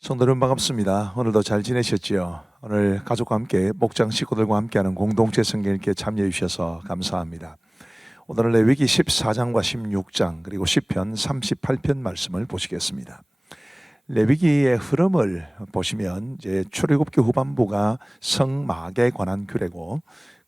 성도 여러분 반갑습니다. 오늘도 잘 지내셨지요? 오늘 가족과 함께 목장 식구들과 함께하는 공동체 성경 읽기에 참여해 주셔서 감사합니다. 오늘은 레위기 14장과 16장 그리고 시편 38편 말씀을 보시겠습니다. 레위기의 흐름을 보시면 이제 출애굽기 후반부가 성막에 관한 규례고,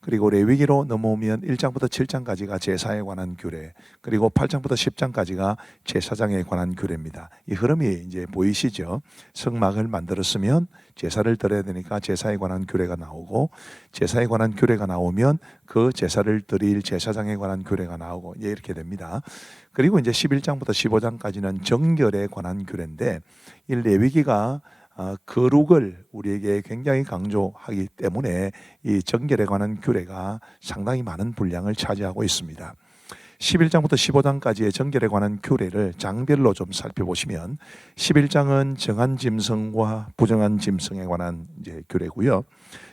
그리고 레위기로 넘어오면 1장부터 7장까지가 제사에 관한 규례, 그리고 8장부터 10장까지가 제사장에 관한 규례입니다. 이 흐름이 이제 보이시죠? 성막을 만들었으면 제사를 드려야 되니까 제사에 관한 규례가 나오고, 제사에 관한 규례가 나오면 그 제사를 드릴 제사장에 관한 규례가 나오고, 이렇게 됩니다. 그리고 이제 11장부터 15장까지는 정결에 관한 규례인데, 이 레위기가 거룩을 우리에게 굉장히 강조하기 때문에 이 정결에 관한 규례가 상당히 많은 분량을 차지하고 있습니다. 11장부터 15장까지의 정결에 관한 규례를 장별로 좀 살펴보시면, 11장은 정한 짐승과 부정한 짐승에 관한 이제 규례고요.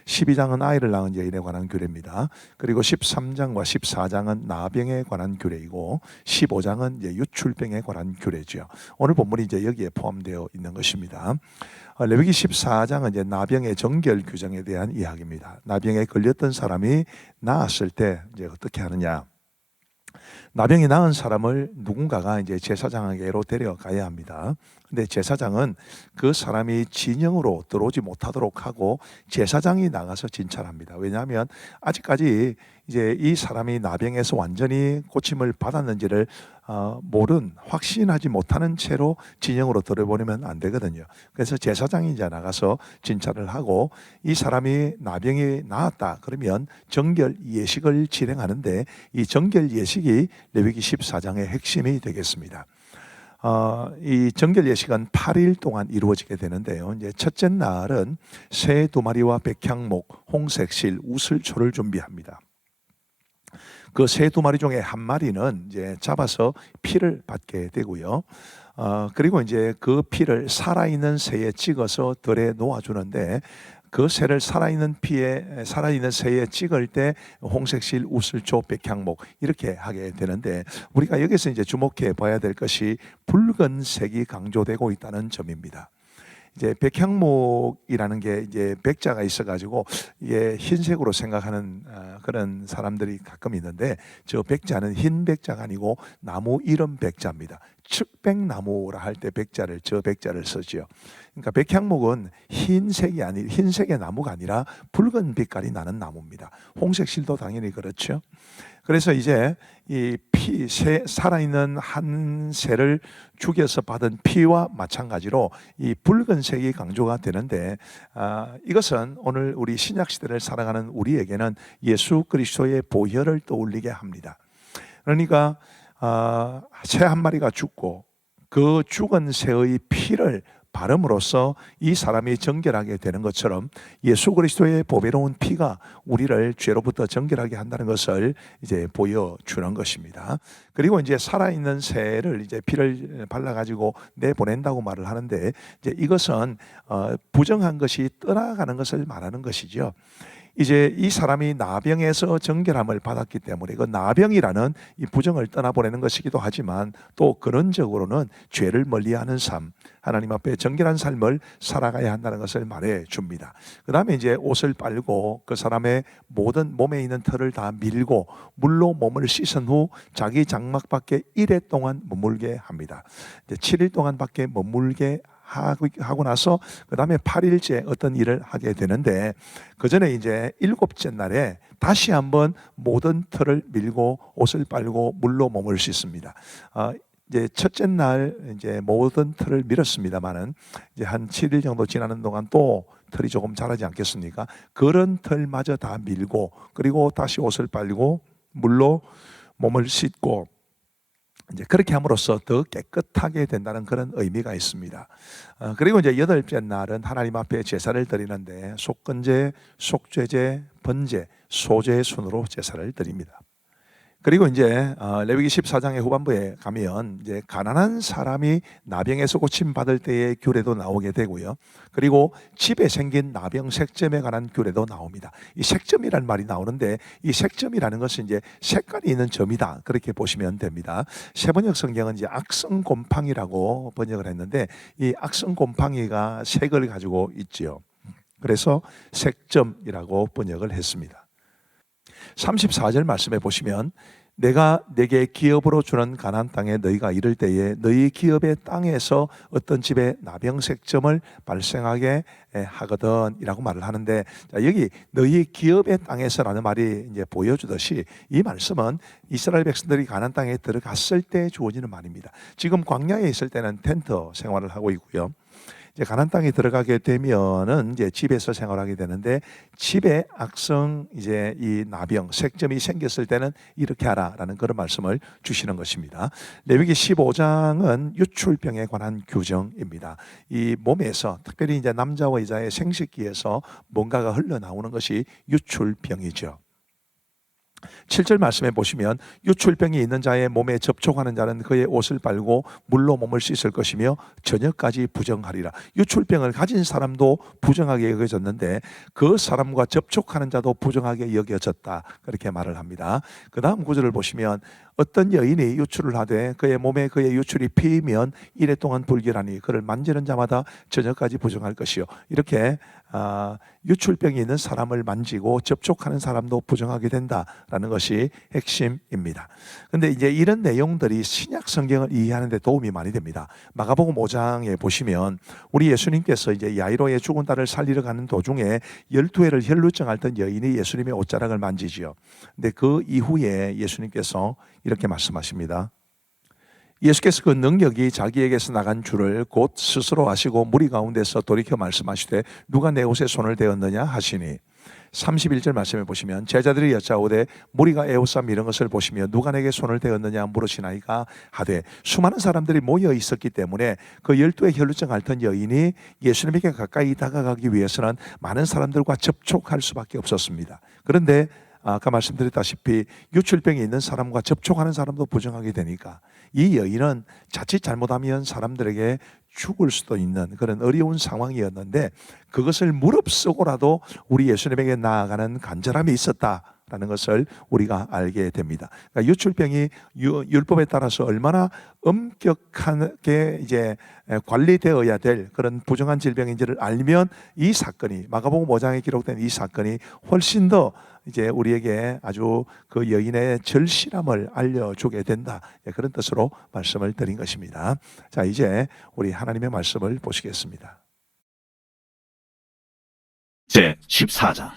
12장은 아이를 낳은 여인에 관한 규례입니다. 그리고 13장과 14장은 나병에 관한 규례이고, 15장은 이제 유출병에 관한 규례죠. 오늘 본문이 이제 여기에 포함되어 있는 것입니다. 레위기 14장은 이제 나병의 정결 규정에 대한 이야기입니다. 나병에 걸렸던 사람이 나았을 때 이제 어떻게 하느냐? 나병이 나은 사람을 누군가가 이제 제사장에게로 데려가야 합니다. 근데 제사장은 그 사람이 진영으로 들어오지 못하도록 하고 제사장이 나가서 진찰합니다. 왜냐하면 아직까지 이제 이 사람이 나병에서 완전히 고침을 받았는지를 확신하지 못하는 채로 진영으로 들어보내면 안 되거든요. 그래서 제사장이 이제 나가서 진찰을 하고, 이 사람이 나병이 나았다 그러면 정결 예식을 진행하는데, 이 정결 예식이 레위기 14장의 핵심이 되겠습니다. 이 정결 예식은 8일 동안 이루어지게 되는데요. 이제 첫째 날은 새 2마리와 백향목, 홍색실, 우슬초를 준비합니다. 그 새 2마리 중에 한 마리는 이제 잡아서 피를 받게 되고요. 그리고 이제 그 피를 살아있는 새에 찍어서 들에 놓아주는데, 그 새를 살아있는 새에 찍을 때 홍색실, 우슬초, 백향목 이렇게 하게 되는데, 우리가 여기서 이제 주목해 봐야 될 것이 붉은색이 강조되고 있다는 점입니다. 이제 백향목이라는 게 이제 백자가 있어가지고 이게 흰색으로 생각하는 그런 사람들이 가끔 있는데, 저 백자는 흰 백자가 아니고 나무 이름 백자입니다. 측백나무라 할 때 저 백자를 쓰죠. 그러니까 백향목은 흰색의 나무가 아니라 붉은 빛깔이 나는 나무입니다. 홍색실도 당연히 그렇죠. 그래서 이제 살아있는 한 새를 죽여서 받은 피와 마찬가지로 이 붉은색이 강조가 되는데, 이것은 오늘 우리 신약시대를 살아가는 우리에게는 예수 그리스도의 보혈을 떠올리게 합니다. 그러니까 새 한 마리가 죽고 그 죽은 새의 피를 바름으로써 이 사람이 정결하게 되는 것처럼, 예수 그리스도의 보배로운 피가 우리를 죄로부터 정결하게 한다는 것을 이제 보여주는 것입니다. 그리고 이제 살아있는 새를 이제 피를 발라가지고 내보낸다고 말을 하는데, 이제 이것은 부정한 것이 떠나가는 것을 말하는 것이죠. 이제 이 사람이 나병에서 정결함을 받았기 때문에 그 나병이라는 이 부정을 떠나보내는 것이기도 하지만, 또 근원적으로는 죄를 멀리하는 삶, 하나님 앞에 정결한 삶을 살아가야 한다는 것을 말해 줍니다. 그 다음에 이제 옷을 빨고 그 사람의 모든 몸에 있는 털을 다 밀고 물로 몸을 씻은 후 자기 장막 밖에 1회 동안 머물게 합니다. 이제 7일 동안밖에 머물게 하고 나서 그 다음에 8일째 어떤 일을 하게 되는데, 그 전에 이제 7째 날에 다시 한번 모든 털을 밀고 옷을 빨고 물로 몸을 씻습니다. 이제 첫째 날 이제 모든 털을 밀었습니다만은, 이제 한 7일 정도 지나는 동안 또 털이 조금 자라지 않겠습니까? 그런 털마저 다 밀고, 그리고 다시 옷을 빨고 물로 몸을 씻고, 이제 그렇게 함으로써 더 깨끗하게 된다는 그런 의미가 있습니다. 그리고 이제 8째 날은 하나님 앞에 제사를 드리는데, 속건제, 속죄제, 번제, 소제의 순으로 제사를 드립니다. 그리고 이제 레위기 14장의 후반부에 가면 이제 가난한 사람이 나병에서 고침 받을 때의 규례도 나오게 되고요. 그리고 집에 생긴 나병 색점에 관한 규례도 나옵니다. 이 색점이라는 말이 나오는데 이 색점이라는 것은 이제 색깔이 있는 점이다, 그렇게 보시면 됩니다. 세번역 성경은 이제 악성곰팡이라고 번역을 했는데 이 악성곰팡이가 색을 가지고 있지요. 그래서 색점이라고 번역을 했습니다. 34절 말씀에 보시면 내가 내게 기업으로 주는 가나안 땅에 너희가 이를 때에 너희 기업의 땅에서 어떤 집에 나병색점을 발생하게 하거든 이라고 말을 하는데, 자, 여기 너희 기업의 땅에서라는 말이 이제 보여주듯이 이 말씀은 이스라엘 백성들이 가나안 땅에 들어갔을 때 주어지는 말입니다. 지금 광야에 있을 때는 텐트 생활을 하고 있고요. 이제 가나안 땅에 들어가게 되면은 이제 집에서 생활하게 되는데, 집에 악성 이제 이 나병 색점이 생겼을 때는 이렇게 하라라는 그런 말씀을 주시는 것입니다. 레위기 15장은 유출병에 관한 규정입니다. 이 몸에서 특별히 이제 남자와 여자의 생식기에서 뭔가가 흘러나오는 것이 유출병이죠. 7절 말씀에 보시면 유출병이 있는 자의 몸에 접촉하는 자는 그의 옷을 빨고 물로 몸을 씻을 것이며 저녁까지 부정하리라. 유출병을 가진 사람도 부정하게 여겨졌는데 그 사람과 접촉하는 자도 부정하게 여겨졌다, 그렇게 말을 합니다. 그 다음 구절을 보시면 어떤 여인이 유출을 하되 그의 몸에 그의 유출이 피면 이래 동안 불결하니 그를 만지는 자마다 저녁까지 부정할 것이요. 이렇게 유출병이 있는 사람을 만지고 접촉하는 사람도 부정하게 된다라는 것이 핵심입니다. 그런데 이제 이런 내용들이 신약 성경을 이해하는 데 도움이 많이 됩니다. 마가복음 5장에 보시면 우리 예수님께서 이제 야이로의 죽은 딸을 살리러 가는 도중에 12회를 혈루증 앓던 여인이 예수님의 옷자락을 만지지요. 근데 그 이후에 예수님께서 이렇게 말씀하십니다. 예수께서 그 능력이 자기에게서 나간 줄을 곧 스스로 아시고 무리 가운데서 돌이켜 말씀하시되 누가 내 옷에 손을 대었느냐 하시니, 31절 말씀해 보시면 제자들이 여짜오되 무리가 에워싸 이런 것을 보시며 누가 내게 손을 대었느냐 물으시나이까 하되, 수많은 사람들이 모여 있었기 때문에 그 12의 혈루증 앓던 여인이 예수님에게 가까이 다가가기 위해서는 많은 사람들과 접촉할 수밖에 없었습니다. 그런데 아까 말씀드렸다시피 유출병이 있는 사람과 접촉하는 사람도 부정하게 되니까 이 여인은 자칫 잘못하면 사람들에게 죽을 수도 있는 그런 어려운 상황이었는데, 그것을 무릅쓰고라도 우리 예수님에게 나아가는 간절함이 있었다라는 것을 우리가 알게 됩니다. 그러니까 유출병이 율법에 따라서 얼마나 엄격하게 이제 관리되어야 될 그런 부정한 질병인지를 알면 이 사건이, 마가복음 5장에 기록된 이 사건이 훨씬 더 이제 우리에게 아주 그 여인의 절실함을 알려주게 된다, 그런 뜻으로 말씀을 드린 것입니다. 자, 이제 우리 하나님의 말씀을 보시겠습니다. 제 14장.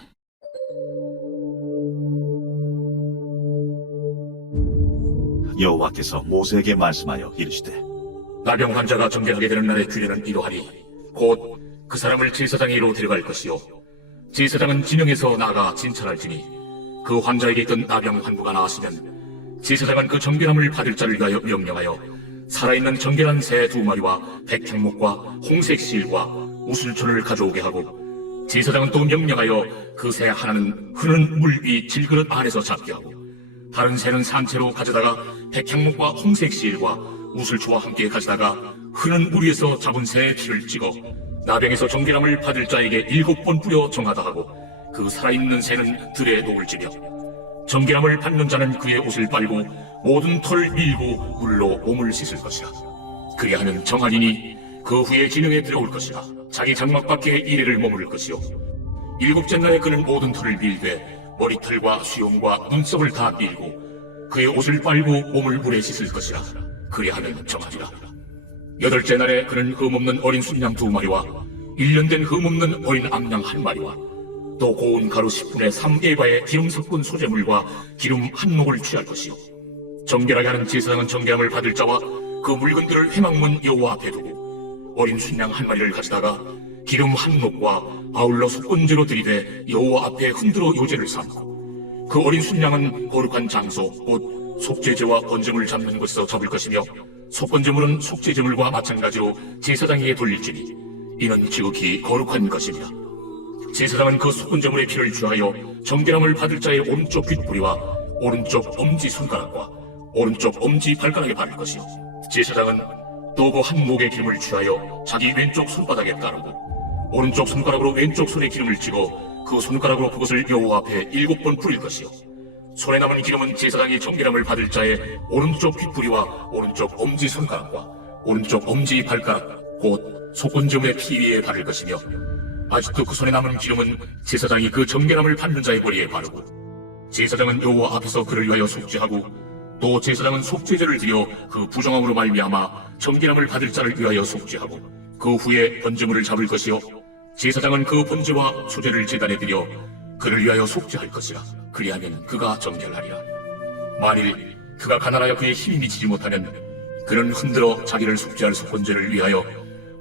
여호와께서 모세에게 말씀하여 이르시되 나병 환자가 정결하게 되는 날의 규례는 이러하니 곧 그 사람을 제사장에로 데려갈 것이요 제사장은 진영에서 나아가 진찰할지니 그 환자에게 있던 나병 환부가 나았으면 제사장은 그 정결함을 받을 자를 위하여 명령하여 살아있는 정결한 새 2마리와 백향목과 홍색 실과 우슬초를 가져오게 하고, 제사장은 또 명령하여 그 새 하나는 흐르는 물 위 질그릇 안에서 잡게 하고 다른 새는 산채로 가져다가 백향목과 홍색 실과 우슬초와 함께 가져다가 흐르는 물 위에서 잡은 새의 피를 찍어 나병에서 정결함을 받을 자에게 7번 뿌려 정하다 하고, 그 살아있는 새는 들에 녹을 찌며 정결함을 받는 자는 그의 옷을 빨고 모든 털을 밀고 물로 몸을 씻을 것이라. 그리하면 정하리니 그 후에 진영에 들어올 것이라. 자기 장막 밖에 이래를 머무를 것이요 7째 날에 그는 모든 털을 밀되 머리털과 수염과 눈썹을 다 밀고 그의 옷을 빨고 몸을 물에 씻을 것이라. 그리하면 정하리라. 8째 날에 그는 흠없는 어린 순양 2마리와 1년 된 흠없는 어린 암양 1마리와 또 고운 가루 10분의 3에바의 기름 섞은 소재물과 기름 1녹을 취할 것이요 정결하게 하는 제사장은 정결함을 받을 자와 그 물건들을 회막문 여호와 앞에 두고 어린 순양 1마리를 가져다가 기름 1녹과 아울러 속건제로 들이되 여호와 앞에 흔들어 요제를 삼고, 그 어린 순양은 거룩한 장소 곧 속죄제와 번제물 잡는 곳에서 잡을 것이며 속번제물은 속죄제물과 마찬가지로 제사장에게 돌릴지니 이는 지극히 거룩한 것입니다. 제사장은 그 속건제물의 피를 취하여 정결함을 받을 자의 오른쪽 귓뿌리와 오른쪽 엄지 손가락과 오른쪽 엄지 발가락에 바를 것이요. 제사장은 또 그 한 목의 기름을 취하여 자기 왼쪽 손바닥에 따르고 오른쪽 손가락으로 왼쪽 손에 기름을 찍어 그 손가락으로 그것을 여호와 앞에 7번 뿌릴 것이요. 손에 남은 기름은 제사장이 정결함을 받을 자의 오른쪽 귓뿌리와 오른쪽 엄지 손가락과 오른쪽 엄지 발가락 곧 속건제물의 피 위에 바를 것이며 아직도 그 손에 남은 기름은 제사장이 그 정결함을 받는 자의 머리에 바르고 제사장은 여호와 앞에서 그를 위하여 속죄하고 또 제사장은 속죄제를 드려 그 부정함으로 말미암아 정결함을 받을 자를 위하여 속죄하고 그 후에 번제물을 잡을 것이요 제사장은 그 번제와 소제를 제단에 드려 그를 위하여 속죄할 것이라. 그리하면 그가 정결하리라. 만일 그가 가난하여 그의 힘이 미치지 못하면 그는 흔들어 자기를 속죄할 속번제를 위하여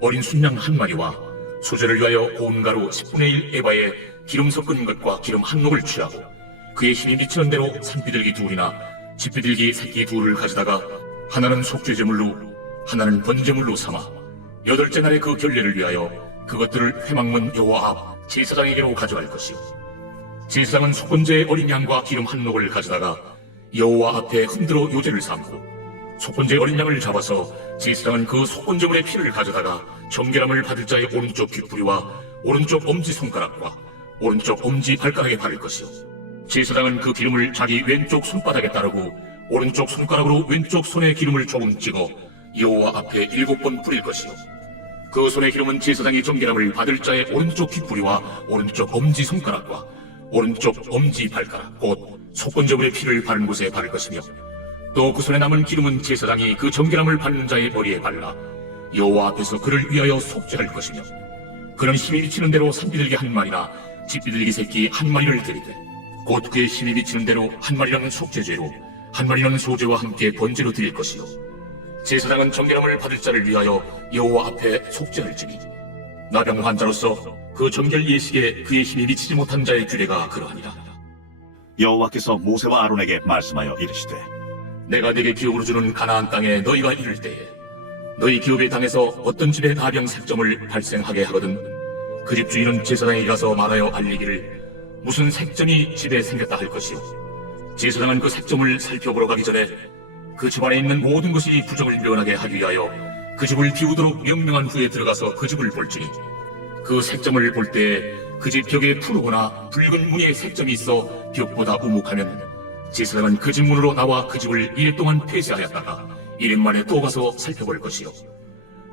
어린 순양 한 마리와 소제를 위하여 고운 가루 10분의 1 에바에 기름 섞은 것과 기름 한 녹을 취하고 그의 힘이 미치는 대로 산비둘기 둘이나 집비둘기 새끼 둘을 가져다가 하나는 속죄제물로 하나는 번제물로 삼아 8째 날에 그 결례를 위하여 그것들을 회막문 여호와 앞 제사장에게로 가져갈 것이요 제사장은 속건제의 어린 양과 기름 한 녹을 가져다가 여호와 앞에 흔들어 요제를 삼고 속건제 어린 양을 잡아서 제사장은 그 속건제물의 피를 가져다가 정결함을 받을 자의 오른쪽 귓뿌리와 오른쪽 엄지손가락과 오른쪽 엄지발가락에 바를 것이요 제사장은 그 기름을 자기 왼쪽 손바닥에 따르고 오른쪽 손가락으로 왼쪽 손에 기름을 조금 찍어 여호와 앞에 7번 뿌릴 것이요 그 손의 기름은 제사장이 정결함을 받을 자의 오른쪽 귓뿌리와 오른쪽 엄지손가락과 오른쪽 엄지발가락 곧 속건제물의 피를 바른 곳에 바를 것이며 또 그 손에 남은 기름은 제사장이 그 정결함을 받는 자의 머리에 발라 여호와 앞에서 그를 위하여 속죄할 것이며 그는 힘이 미치는 대로 산비둘기 한 마리나 집비둘기 새끼 한 마리를 드리되 곧 그의 힘이 미치는 대로 한 마리는 속죄죄로 한 마리는 소제와 함께 번제로 드릴 것이요 제사장은 정결함을 받을 자를 위하여 여호와 앞에 속죄할지니 나병 환자로서 그 정결 예식에 그의 힘이 미치지 못한 자의 규례가 그러하니라. 여호와께서 모세와 아론에게 말씀하여 이르시되 내가 네게 기업으로 주는 가나안 땅에 너희가 이를 때에 너희 기업의 땅에서 어떤 집에 나병 색점을 발생하게 하거든 그 집 주인은 제사장에게 가서 말하여 알리기를 무슨 색점이 집에 생겼다 할 것이요 제사장은 그 색점을 살펴보러 가기 전에 그 집안에 있는 모든 것이 부정을 면하게 하기 위하여 그 집을 비우도록 명령한 후에 들어가서 그 집을 볼지니 그 색점을 볼 때에 그 집 벽에 푸르거나 붉은 무늬의 색점이 있어 벽보다 우묵하면 제사장은 그 집 문으로 나와 그 집을 1일 동안 폐쇄하였다가 1일 만에 또 가서 살펴볼 것이요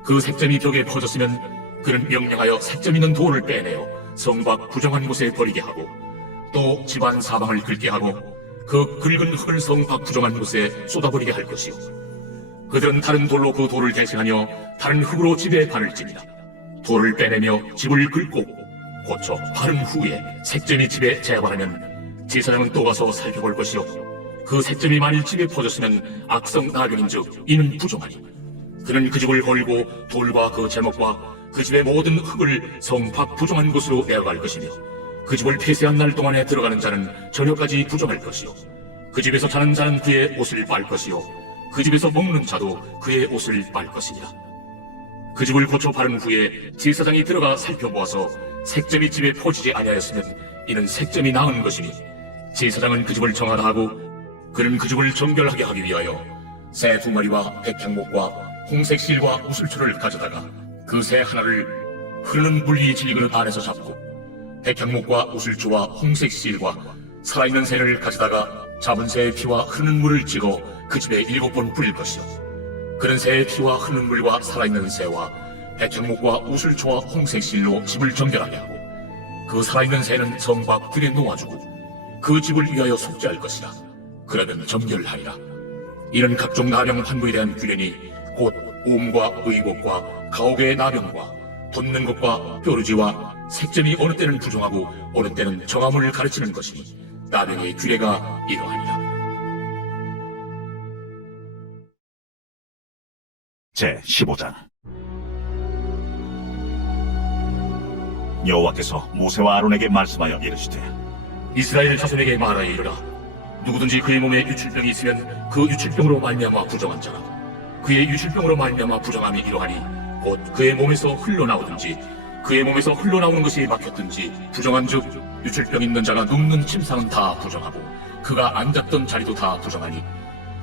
그 색점이 벽에 퍼졌으면 그는 명령하여 색점 있는 돌을 빼내어 성 밖 부정한 곳에 버리게 하고 또 집안 사방을 긁게 하고 그 긁은 흙을 성 밖 부정한 곳에 쏟아버리게 할 것이요 그들은 다른 돌로 그 돌을 대신하며 다른 흙으로 집에 바를지니라. 돌을 빼내며 집을 긁고 고쳐 바른 후에 색점이 집에 재발하면 제사장은 또 가서 살펴볼 것이요 그 색점이 만일 집에 퍼졌으면 악성 나병인즉 이는 부정하니 그는 그 집을 헐고 돌과 그 제목과 그 집의 모든 흙을 성 밖 부정한 곳으로 내어갈 것이며 그 집을 폐쇄한 날 동안에 들어가는 자는 저녁까지 부정할 것이요 그 집에서 자는 자는 그의 옷을 빨 것이요 그 집에서 먹는 자도 그의 옷을 빨 것이니라. 그 집을 고쳐 바른 후에 제사장이 들어가 살펴보아서 색점이 집에 퍼지지 아니하였으면 이는 색점이 나은 것이니 제사장은 그 집을 정하라 하고 그는 그 집을 정결하게 하기 위하여 새 2마리와 백향목과 홍색 실과 우슬초를 가져다가 그 새 하나를 흐르는 물 위 질그릇 안에서 잡고 백향목과 우슬초와 홍색 실과 살아있는 새를 가져다가 잡은 새의 피와 흐르는 물을 찍어 그 집에 7번 뿌릴 것이요 그는 새의 피와 흐르는 물과 살아있는 새와 백향목과 우슬초와 홍색 실로 집을 정결하게 하고 그 살아있는 새는 성 밖 들에 놓아주고 그 집을 위하여 속죄할 것이라. 그러면 정결하리라. 이는 각종 나병 환부에 대한 규례니 곧 오음과 의곡과 가옥의 나병과 돋는 것과 뾰루지와 색점이 어느 때는 부정하고 어느 때는 정함을 가르치는 것이니 나병의 규례가 이러하니라. 제 15장 여호와께서 모세와 아론에게 말씀하여 이르시되 이스라엘 자손에게 말하여 이르라. 누구든지 그의 몸에 유출병이 있으면 그 유출병으로 말미암아 부정한 자라. 그의 유출병으로 말미암아 부정함이 이러하니 곧 그의 몸에서 흘러나오든지 그의 몸에서 흘러나오는 것이 막혔든지 부정한즉 유출병 있는 자가 눕는 침상은 다 부정하고 그가 앉았던 자리도 다 부정하니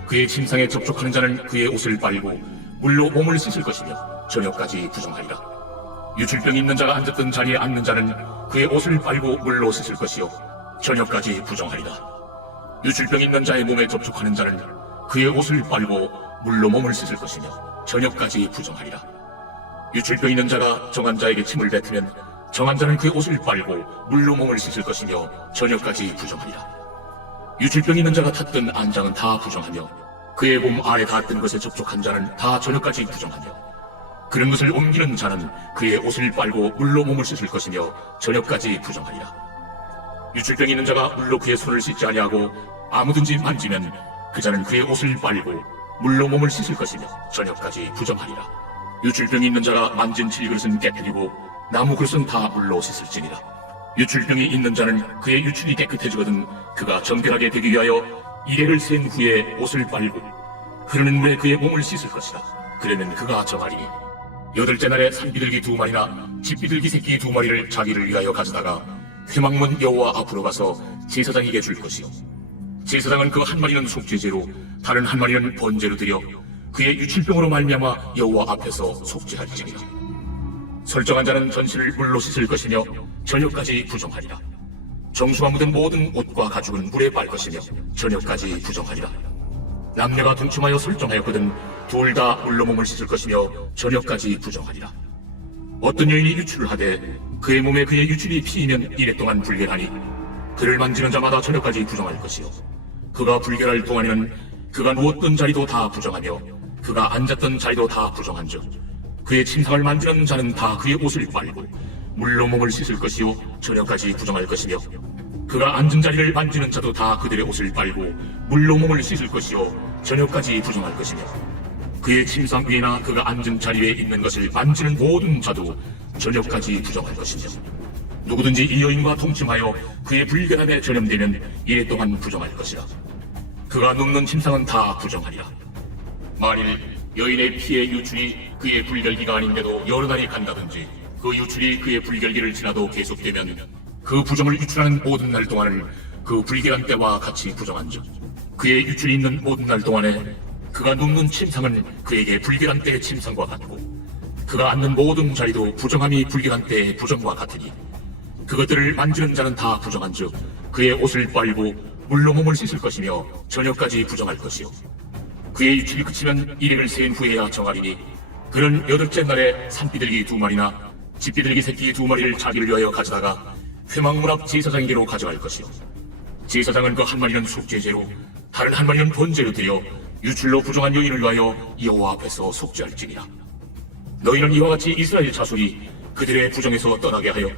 그의 침상에 접촉하는 자는 그의 옷을 빨고 물로 몸을 씻을 것이며 저녁까지 부정하리라. 유출병이 있는 자가 앉았던 자리에 앉는 자는 그의 옷을 빨고 물로 씻을 것이요 저녁까지 부정하리라. 유출병이 있는 자의 몸에 접촉하는 자는 그의 옷을 빨고 물로 몸을 씻을 것이며 저녁까지 부정하리라. 유출병 있는 자가 정한 자에게 침을 뱉으면 정한 자는 그의 옷을 빨고 물로 몸을 씻을 것이며 저녁까지 부정하리라. 유출병 있는 자가 탔던 안장은 다 부정하며 그의 몸 아래 닿았던 것에 접촉한 자는 다 저녁까지 부정하며 그런 것을 옮기는 자는 그의 옷을 빨고 물로 몸을 씻을 것이며 저녁까지 부정하리라. 유출병 있는 자가 물로 그의 손을 씻지 아니하고 아무든지 만지면 그 자는 그의 옷을 빨고 물로 몸을 씻을 것이며 저녁까지 부정하리라. 유출병이 있는 자가 만진 질그릇은 깨뜨리고 나무 그릇은 다 물로 씻을지니라. 유출병이 있는 자는 그의 유출이 깨끗해지거든 그가 정결하게 되기 위하여 이레를 센 후에 옷을 빨고 흐르는 물에 그의 몸을 씻을 것이라. 그러면 그가 정하리니 여덟째 날에 산비둘기 2마리나 집비둘기 새끼 2마리를 자기를 위하여 가져다가 회막문 여호와 앞으로 가서 제사장에게 줄 것이요 제사장은 그 한 마리는 속죄제로 다른 한 마리는 번제로 드려 그의 유출병으로 말미암아 여호와 앞에서 속죄할지니라. 설정한 자는 전신을 물로 씻을 것이며 저녁까지 부정하리라. 정수가 묻은 모든 옷과 가죽은 물에 빨 것이며 저녁까지 부정하리라. 남녀가 동침하여 설정하였거든 둘 다 물로 몸을 씻을 것이며 저녁까지 부정하리라. 어떤 여인이 유출을 하되 그의 몸에 그의 유출이 피이면 이래 동안 불결하니 그를 만지는 자마다 저녁까지 부정할 것이요 그가 불결할 동안에는 그가 누웠던 자리도 다 부정하며 그가 앉았던 자리도 다 부정한즉 그의 침상을 만지는 자는 다 그의 옷을 빨고 물로 몸을 씻을 것이요 저녁까지 부정할 것이며 그가 앉은 자리를 만지는 자도 다 그들의 옷을 빨고 물로 몸을 씻을 것이요 저녁까지 부정할 것이며 그의 침상 위에나 그가 앉은 자리 위에 있는 것을 만지는 모든 자도 저녁까지 부정할 것이며 누구든지 이 여인과 동침하여 그의 불결함에 전염되면 이래 동안 부정할 것이라. 그가 눕는 침상은 다 부정하리라. 만일 여인의 피의 유출이 그의 불결기가 아닌데도 여러 날이 간다든지 그 유출이 그의 불결기를 지나도 계속되면 그 부정을 유출하는 모든 날 동안을 그 불결한 때와 같이 부정한즉 그의 유출이 있는 모든 날 동안에 그가 눕는 침상은 그에게 불결한 때의 침상과 같고 그가 앉는 모든 자리도 부정함이 불결한 때의 부정과 같으니 그것들을 만지는 자는 다 부정한즉 그의 옷을 빨고 물로 몸을 씻을 것이며 저녁까지 부정할 것이요 그의 유출이 그치면 일행을 센 후에야 정하리니 그는 여덟째 날에 산비둘기 2마리나 집비둘기 새끼 2마리를 자기를 위하여 가져다가 회막문 앞 제사장에게로 가져갈 것이요 제사장은 그 한 마리는 속죄제로 다른 한 마리는 번제로 드려 유출로 부정한 여인을 위하여 여호와 앞에서 속죄할지니라. 너희는 이와 같이 이스라엘 자손이 그들의 부정에서 떠나게 하여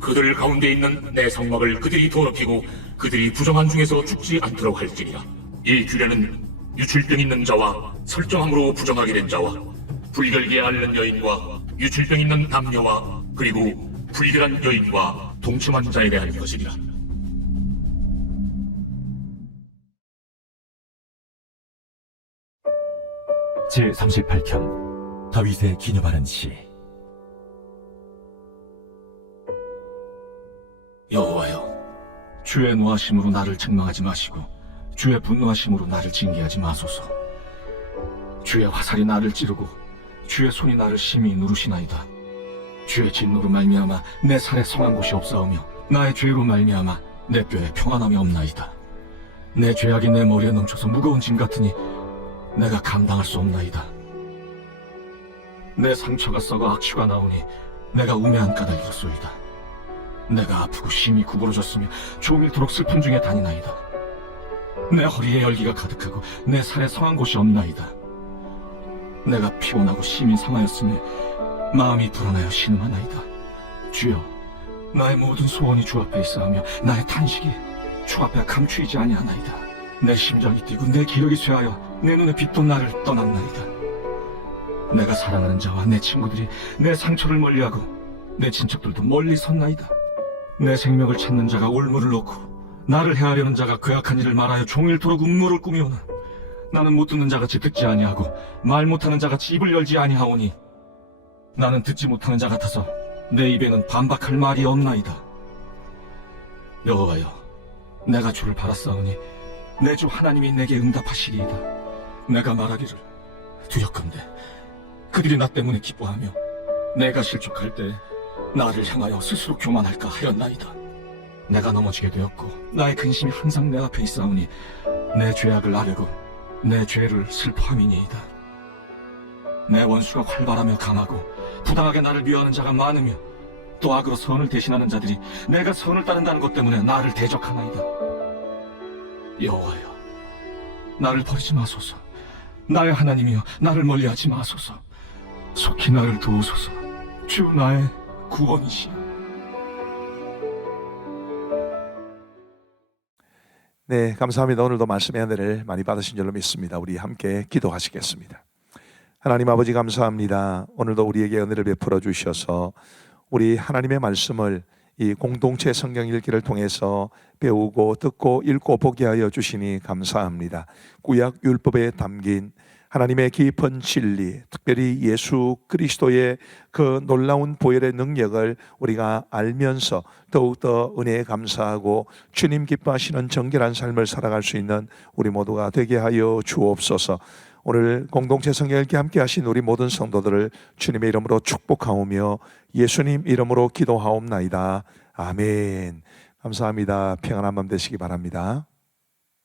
그들 가운데 있는 내 성막을 그들이 더럽히고 그들이 부정한 중에서 죽지 않도록 할지니라. 이 규례는 유출병 있는 자와 설정함으로 부정하게 된 자와 불결기에 앓는 여인과 유출병 있는 남녀와 그리고 불결한 여인과 동침한 자에 대한 것이니라. 제38편 다윗의 기념하는 시. 여호와여, 주의 노하심으로 나를 책망하지 마시고 주의 분노하심으로 나를 징계하지 마소서. 주의 화살이 나를 찌르고 주의 손이 나를 심히 누르시나이다. 주의 진노로 말미암아 내 살에 성한 곳이 없사오며 나의 죄로 말미암아 내 뼈에 평안함이 없나이다. 내 죄악이 내 머리에 넘쳐서 무거운 짐 같으니 내가 감당할 수 없나이다. 내 상처가 썩어 악취가 나오니 내가 우매한 까닭이로소이다. 내가 아프고 심히 구부러졌으며 종일토록 슬픔 중에 다니나이다. 내 허리에 열기가 가득하고 내 살에 성한 곳이 없나이다. 내가 피곤하고 심히 상하였으니 마음이 불안하여 신음하나이다. 주여, 나의 모든 소원이 주 앞에 있사오며 나의 탄식이 주 앞에 감추이지 아니하나이다. 내 심장이 뛰고 내 기력이 쇠하여 내 눈에 빛도 나를 떠났나이다. 내가 사랑하는 자와 내 친구들이 내 상처를 멀리하고 내 친척들도 멀리 섰나이다. 내 생명을 찾는 자가 올무를 놓고 나를 해하려는 자가 괴악한 일을 말하여 종일토록 음모를 꾸미오나 나는 못 듣는 자같이 듣지 아니하고 말 못하는 자같이 입을 열지 아니하오니 나는 듣지 못하는 자 같아서 내 입에는 반박할 말이 없나이다. 여호와여, 내가 주를 바랐사오니 내 주 하나님이 내게 응답하시리이다. 내가 말하기를 두렵건대 그들이 나 때문에 기뻐하며 내가 실족할 때 나를 향하여 스스로 교만할까 하였나이다. 내가 넘어지게 되었고 나의 근심이 항상 내 앞에 있사오니 내 죄악을 아뢰고 내 죄를 슬퍼함이니이다. 내 원수가 활발하며 강하고 부당하게 나를 미워하는 자가 많으며 또 악으로 선을 대신하는 자들이 내가 선을 따른다는 것 때문에 나를 대적하나이다. 여호와여, 나를 버리지 마소서. 나의 하나님이여, 나를 멀리하지 마소서. 속히 나를 도우소서. 주 나의 구원이시여. 네, 감사합니다. 오늘도 말씀의 은혜를 많이 받으신 줄로 믿습니다. 우리 함께 기도하시겠습니다. 하나님 아버지 감사합니다. 오늘도 우리에게 은혜를 베풀어 주셔서 우리 하나님의 말씀을 이 공동체 성경 읽기를 통해서 배우고 듣고 읽고 보게 하여 주시니 감사합니다. 구약 율법에 담긴 하나님의 깊은 진리, 특별히 예수 그리스도의 그 놀라운 보혈의 능력을 우리가 알면서 더욱더 은혜에 감사하고 주님 기뻐하시는 정결한 삶을 살아갈 수 있는 우리 모두가 되게 하여 주옵소서. 오늘 공동체 성경 읽기 함께 하신 우리 모든 성도들을 주님의 이름으로 축복하오며 예수님 이름으로 기도하옵나이다. 아멘. 감사합니다. 평안한 밤 되시기 바랍니다.